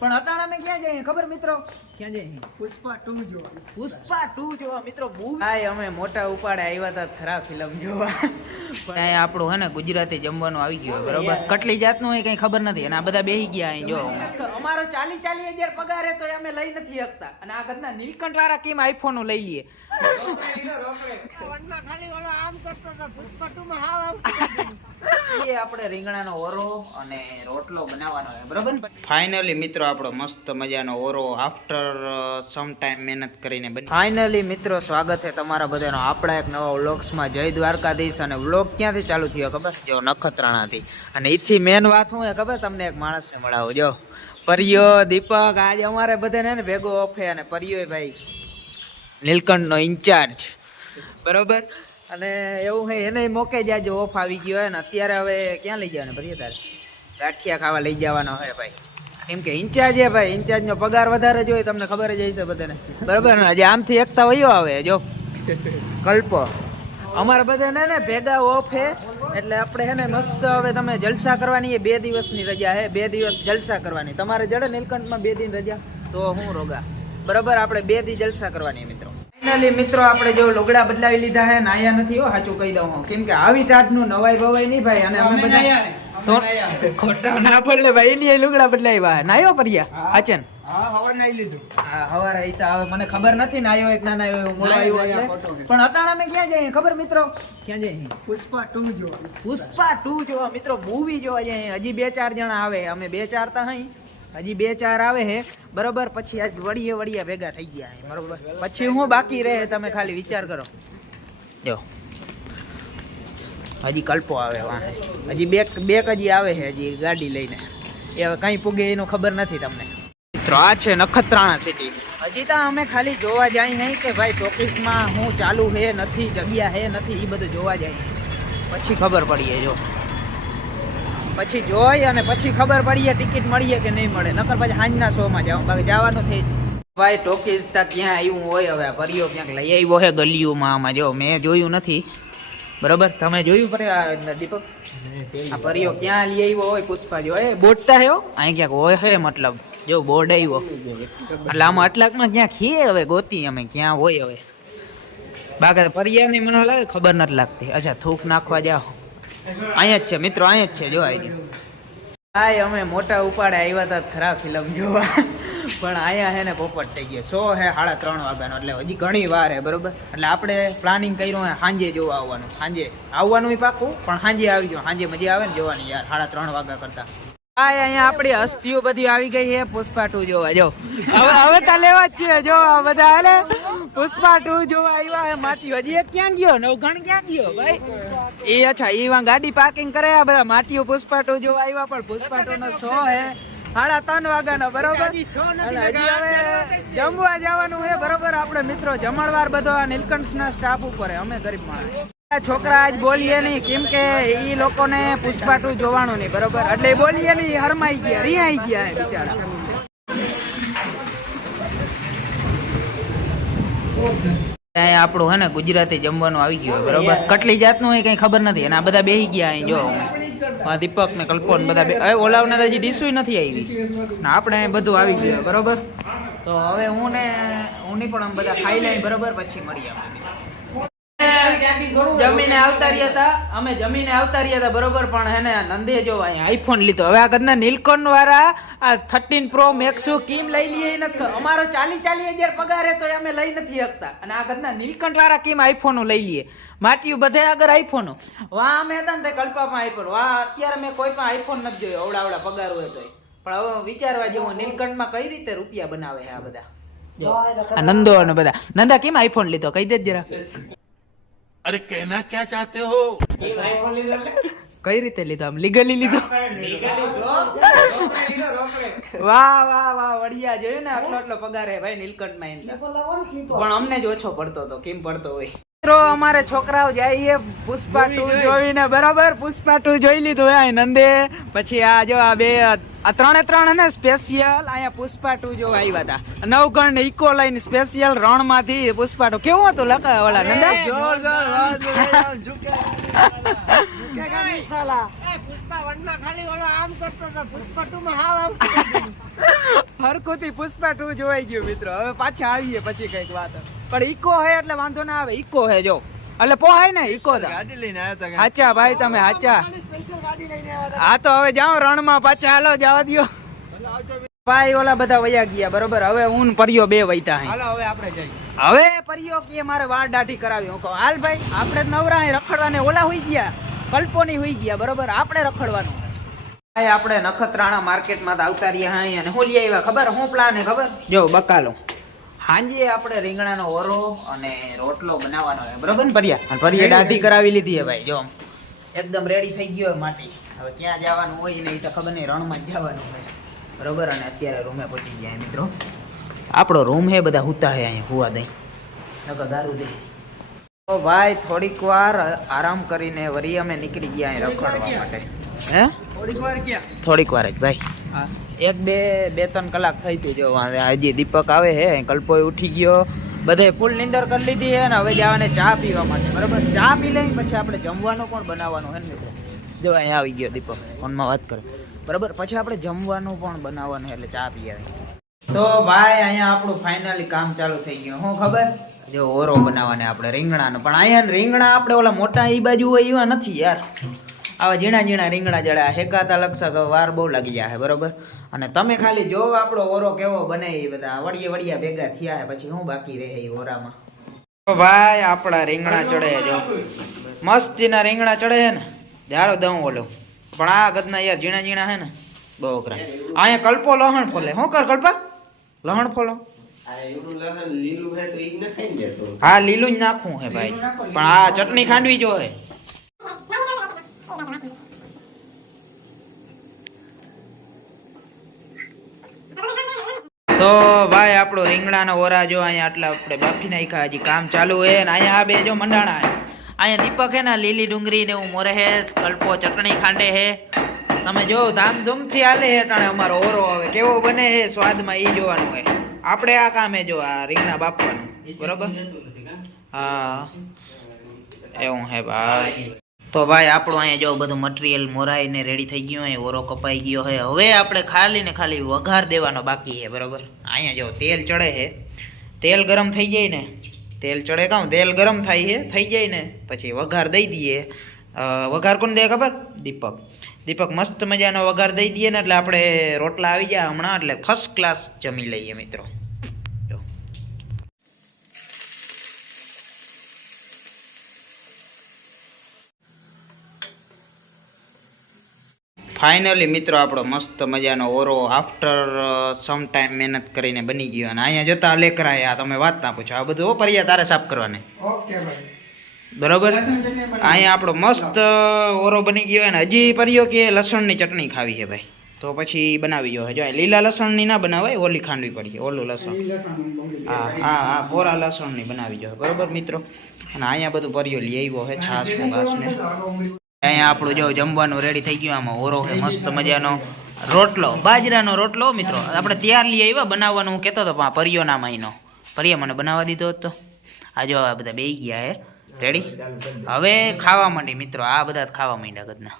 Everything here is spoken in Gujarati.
પણ અટાણા મેં ક્યાં જઈએ? ખબર મિત્રો? ક્યાં જઈએ? પુષ્પા ટુ જોવા પુષ્પા ટુ જોવા મિત્રો હાય અમે મોટા ઉપાડે આવ્યા હતા ખરાબ ફિલ્મ જોવા. ત્યાં આપણું હે ને ગુજરાતી જમવાનું આવી ગયું બરોબર? કટલી જાતનું હોય કઈ ખબર નથી અને આ બધા બેહી ગયા અહીં જો. અમારો ચાલી ચાલી હજાર પગાર તો અમે લઈ નથી શકતા. અને આ ઘરના નીલકંઠ વાળા કેમ આઈફોન લઈ લઈએ એ આપણે રીંગણાનો ઓરો અને રોટલો બનાવવાનો છે બરોબર ફાઇનલી મિત્રો આપણો મસ્ત મજાનો ઓરો આફ્ટર સમ ટાઈમ મહેનત કરીને બની ફાઇનલી મિત્રો સ્વાગત છે તમારા બધાનો. આપણા એક નવા વ્લોગ્સમાં જય દ્વારકાધીશ અને વ્લોગ ક્યાંથી ચાલુ થયો ખબર? જો નખત્રાણાથી. અને એથી મેન વાત શું છે ખબર? તમને એક માણસને મળાવો. જો પરિયો દીપક આજે અમારે બધાને ને ભેગો ઓફે અને પરિયો ભાઈ નીલકંઠનો ઇન્ચાર્જ. બરોબર? અને એવું હે, એને મોકે જ આજે ઓફ આવી ગયો હે ને, અત્યારે હવે ક્યાં લઈ જવાના ભાઈ તારે ગાંઠિયા ખાવા લઈ જવાનો હે ભાઈ. કેમ કે ઇન્ચાર્જ હે ભાઈ, ઇન્ચાર્જનો પગાર વધારે જ હોય, તમને ખબર જ હશે બધાને. બરાબર ને? આજે આમથી એકતા વયો આવે, જો. કલ્પો. અમારા બધાને ને ભેગા ઓફ હે, એટલે આપણે હે ને મસ્ત હવે તમે જલસા કરવાની એ બે દિવસની રજા હે, બે દિવસ જલસા કરવાની. તમારે જડે નીલકંઠમાં બે દિન રજા, તો હું રોગા. બરાબર, આપણે બે દી જલસા કરવાની મિત્રો. ફાઇનલી મિત્રો આપણે જો લુગડા બદલાવી લીધા હે નાયા નથી હો સાચું કહી દઉં હું. કેમ કે આવી ટાટનું નવાઈ ભવાઈ નહીં ભાઈ અને અમે બધા ખોટા ના પડે ભાઈ એની લુગડા બદલાવ્યા નાયો પર્યા હવે મને ખબર નથી નાયો એક ના નાયો પણ અટાણા મેં ક્યાં જઈએ? ખબર મિત્રો? ક્યાં જઈએ? પુષ્પા ટુ જોવા. પુષ્પા ટુ જોવા. મિત્રો મૂવી જોવા જઈએ. હજી બે ચાર જણા આવે. અમે બે ચાર તા હજી બે ચાર આવે હે. બરોબર, પછી આજ વળીએ વળીએ ભેગા થઈ ગયા બરોબર. પછી હું બાકી રહે તમે ખાલી વિચાર કરો. જો. હજી કલ્પો આવે વાહે. હજી બે બે હજી આવે છે હજી ગાડી લઈને. એ કઈ પૂગે એનું ખબર નથી તમને. મિત્રો, આ છે નખત્રાણા સિટી હજી તો અમે ખાલી જોવા જાય નહીં કે ભાઈ ટોકીસમાં હું ચાલુ હે નથી, જગ્યા હે નથી એ બધું જોવા જાય. પછી ખબર પડીએ, જો. પછી જોઈ અને પછી ખબર પડીએ ટિકિટ મળીએ કે નહીં મળે. નકર પછી સાંજના શોમાં જાવ બાકી જવાનું થઈ ભાઈ ટોકીઝ ત્યાં આવ્યું હોય હવે? પરિયો ક્યાંક લઈ આવ્યો હે ગલીઓમાં આમાં. જો, મેં જોયું નથી. બરોબર? તમે જોયું આ દીપક? આ પરિયો ક્યાં લઈ આવ્યો હોય? પુષ્પા જો. એ, બોટતા હે અહીં ક્યાંક હોય હે મતલબ. જો, બોર્ડ આવ્યો એટલે આમાં અટલાકમાં ક્યાં ખીએ હવે ગોતી અમે? ક્યાં હોય હવે? બાકી પરિયાની મને લાગે ખબર નથી લાગતી. અચ્છા, થૂક નાખવા જાઓ. અહીંયા જ છે, મિત્રો, અહીંયા જ છે, જો આવી ભાઈ, અમે મોટા ઉપાડે આવ્યા હતા ખરાબ ફિલ્મ જોવા. પણ અહીંયા હે ને પોપટ થઈ ગયા. સો હે, સાડા ત્રણ વાગ્યાનો, એટલે હજી ઘણી વાર હે, બરોબર? એટલે આપણે પ્લાનિંગ કર્યું હે સાંજે જોવા આવવાનું. સાંજે આવવાનું પાકું પણ સાંજે આવી ગયો સાંજે મજા આવે ને જોવાની યાર, સાડા ત્રણ વાગ્યા કરતા. હા અહીંયા આપણી હસ્તીઓ બધી આવી ગઈ છે પુષ્પા ટુ જોવા, જો. હવે હવે તો લેવા જ છે જો બધા હાલે પુષ્પા ટુ જોવા આવ્યા હે, માટી હજી ક્યાં ગયો? નવગણ ક્યાં ગયો, ભાઈ? એ અચ્છા એ વાં ગાડી પાર્કિંગ કરે આ બધા માટીઓ પુષ્પાટો જો જોવા આવ્યા પણ પુષ્પા ટુ નો શો હે. સાડા ત્રણ વાગ્યાનો બરોબર? જમવા જવાનું હે બરોબર? આપણે મિત્રો જમણવાર બધો આ નીલકંઠના સ્ટાફ ઉપર અમે ગરીબ માણસ. છોકરા આજ બોલીએ નહીં કેમ કે ઈ લોકોને પુષ્પાટું જોવાનું નહીં બરોબર? એટલે બોલીએ નહીં હરમાઈ ગયા રિયાઈ ગયા બિચારા. અહીંયા આપણું હે ને ગુજરાતી જમવાનું આવી ગયું બરોબર? કટલી જાતનું હોય કઈ ખબર નથી. અને આ બધા બેહી ગયા અહીં, જો હા દીપક ને કલ્પોન બધા ઓલાવને હજી ડીશું નથી આવી. ને આપણે બધું આવી ગયું બરોબર? તો હવે હું ને હું પણ આમ બધા ખાઈ લઈ બરોબર, પછી મળીએ જમીને આવતા હતા. અમે જમીને આવતા હતા બરોબર પણ હે ને નંદે જો અહીંયા આઈફોન લીધો. હવે આ કદના નીલકોન વાળા આ થર્ટીન પ્રો મેક્સો કેમ લઈ લઈએ નથી અમારો ચાલી ચાલી હજાર પગાર તો અમે લઈ નથી શકતા. અને આ કદના નીલકંઠ વાળા કેમ આઈફોનો લઈ લઈએ માટીયું બધે આગળ આઈફોનો વા અમે હતા ને તે કલ્પામાં આઈફોન વા અત્યારે મેં કોઈ પણ આઈફોન નથી જોયો. અવડા અવડા પગાર હોય તોય. પણ હવે વિચારવા જેવું નીલકંઠમાં કઈ રીતે રૂપિયા બનાવે છે આ બધા? નંદો અને બધા. નંદા કેમ આઈફોન લીધો? કહી દે જરા. અરે કહેના ક્યાં ચાહતે હો? કઈ રીતે લીધો? આમ લીગલી લીધો? વાહ વાહ વાહ વડિયા જોયું ને આટલો આટલો પગાર હે ભાઈ નીલકંઠમાં પણ અમને જ ઓછો પડતો હતો કેમ પડતો હોય? મિત્રો અમારે છોકરાઓ જાય પુષ્પા ટુ જોઈને બરાબર? પુષ્પા ટુ જોઈ લીધું આ નંદે. પછી આ જો આ બે આ ત્રણે ત્રણ હે ને સ્પેશિયલ અહીંયા પુષ્પા ટુ જોવા આવ્યા હતા. નવગણ ઇકો લાઈન સ્પેશિયલ રણમાંથી પુષ્પા ટુ. કેવું હતું લખા ઓલા નંદા? હરખુથી પુષ્પા ટુ જોવાઈ ગયું મિત્રો. હવે પાછા આવીએ પછી કંઈક વાત. પણ ઈકો હે એટલે વાંધો ના આવે. ઈકો હે જો. એટલે પોહાય ને ઈકો ગાડી લઈને આવ્યા હતા હાચા ભાઈ તમે હાચા. હા તો હવે જાઓ રણમાં પાછા. હાલો જવા દો ભાઈ ઓલા બધા વયા ગયા બરોબર? હવે હું પરિયો બે વૈતા હાલો હવે આપણે જઈએ. હવે પરિયો કે મારે વાળ દાઢી કરાવી. હું કહું હાલ ભાઈ આપણે નવરા રખડવાને ઓલા હોઈ ગયા. કલ્પોની હોઈ ગયા બરોબર? આપણે રખડવાનું. ભાઈ આપણે નખત્રાણા માર્કેટમાં તો આવતા રહ્યા અહીં અને હું લઈ આવ્યા ખબર? હું પ્લાન હે ખબર? જો બકાલો. હાંજે આપણે રીંગણાનો ઓરો અને રોટલો બનાવવાનો છે. બરોબર ને પરિયા અને પરિયા દાઢી કરાવી લીધી છે ભાઈ જો. એકદમ રેડી થઈ ગયો હોય માટી. હવે ક્યાં જવાનું હોય નહીં તો ખબર નહીં રણમાં જ જવાનું હોય. બરોબર? અને અત્યારે રૂમે પહોંચી ગયા મિત્રો. આપણો રૂમ હે બધા હુતા હે અહીંયા હુવા દઈ. નકર દારૂ દઈ તો ભાઈ થોડીક વાર આરામ કરીને વરી અમે નીકળી ગયા અહીં રખડવા માટે. હે? થોડીક વાર ક્યાં? થોડીક વાર જ ભાઈ. હા. એક બે બે ત્રણ કલાક થઈ ગયું જો હજી દીપક આવે હે કલ્પોય ઉઠી ગયો. બધે ફૂલ નિંદર કરી લીધી હે ને હવે જવાને ચા પીવા માટે. બરાબર? ચા પી લઈ પછી આપણે જમવાનું પણ બનાવવાનું હે ને મિત્રો. જો અહીંયા આવી ગયો દીપક. ફોનમાં વાત કરે. બરાબર? પછી આપણે જમવાનું પણ બનાવવાનું એટલે ચા પી આવે. તો ભાઈ, અહીંયા આપણું ફાઇનલી કામ ચાલુ થઈ ગયું. હું ખબર? જો ઓરો બનાવવાને આપણે રીંગણાનો. પણ અહીંયા રીંગણા આપણે ઓલા મોટા એ બાજુ હોય એવા નથી યાર. આવા ઝીણા ઝીણા રીંગણા જડા. હેકાતા લક્ષા વાર બહુ લાગી જાય બરોબર? અને તમે ખાલી જો આપણો ઓરો કેવો બને એ બધા વળીએ વળીયા ભેગા થયા પછી હું બાકી રહે એ ઓરામાં. ભાઈ, આપણા રીંગણા ચડે જો. મસ્તીના રીંગણા ચડે છે ને જારો દઉં ઓલો. પણ આ ગદના યાર ઝીણા ઝીણા હે ને, બહુ અઘરા. અહીંયા કલ્પો લહણ ફોલે. શું કર કલ્પા? લહણ ફોલો. હા, લીલું જ નાખવું હે ભાઈ. પણ આ ચટણી ખાંડવી જો હે તો ભાઈ, આપણો રીંગણાનો ઓરા જો અહીંયા આટલા આપણે બાફી નાખ્યા, હજી કામ ચાલુ હે ને અહીંયા આ બે જો મંડાણા અહીંયા દીપક હે ને, લીલી ડુંગળી ને એવું મોરે હે, કલ્પો ચટણી ખાંડે હે. તમે જો ધામધૂમથી હાલે હે ટાણે અમારો ઓરો હવે, કેવો બને હે સ્વાદમાં એ જોવાનું હોય આપણે આ કામે જો આ રીંગણા બાફવાનું, બરોબર? હા. એવું હે ભાઈ. તો ભાઈ, આપણું અહીંયા જો બધું મટીરિયલ મોરાઈને રેડી થઈ ગયું હોય, ઓરો કપાઈ ગયો હે હવે આપણે ખાલી ને ખાલી વઘાર દેવાનો બાકી છે, બરાબર? અહીંયા જો તેલ ચડે છે. તેલ ગરમ થઈ જાય ને, તેલ ચડે કાં તેલ ગરમ થાય છે, થઈ જાય ને, પછી વઘાર દઈ દઈએ. વઘાર કોણ દે ખબર? દીપક. દીપક મસ્ત મજાનો વઘાર દઈ દઈએ ને, એટલે આપણે રોટલા આવી જાય હમણાં, એટલે ફર્સ્ટ ક્લાસ જમી લઈએ મિત્રો. ફાઇનલી મિત્રો આપણો મસ્ત મજાનો ઓરો આફ્ટર સમ ટાઈમ મહેનત કરીને બની ગયો અને અહીંયા જતા લેકરાય આ તમે વાત ના પૂછો. આ બધું હો પરિયા તારે સાફ કરવાને. ઓકે ભાઈ. બરોબર. અહીંયા આપણો મસ્ત ઓરો બની ગયો અને હજી પરિયો કે લસણની ચટણી ખાવી છે ભાઈ. તો પછી બનાવી જો જો લીલા લસણની ના બનાવાય ઓલી ખાંડવી પડી ઓલું લસણ. હા હા હા કોરા લસણની બનાવી જો બરોબર મિત્રો? અને અહીંયા બધું પરિયો લઈ આવ્યો છે છાસ ને અહીંયા આપણું જો જમવાનું રેડી થઈ ગયું, આમાં ઓરો છે, મસ્ત મજાનો રોટલો, બાજરાનો રોટલો, મિત્રો. આપણે તૈયાર લઈ આવ્યા, બનાવવાનું હું કહેતો હતો, પણ પરિયો ના મહિનો પરિયા મને બનાવવા દીધો હતો. આ જો આ બધા બે ગયા હે. રેડી હવે ખાવા માંડી, મિત્રો. આ બધા ખાવા માંડ્યા ગદના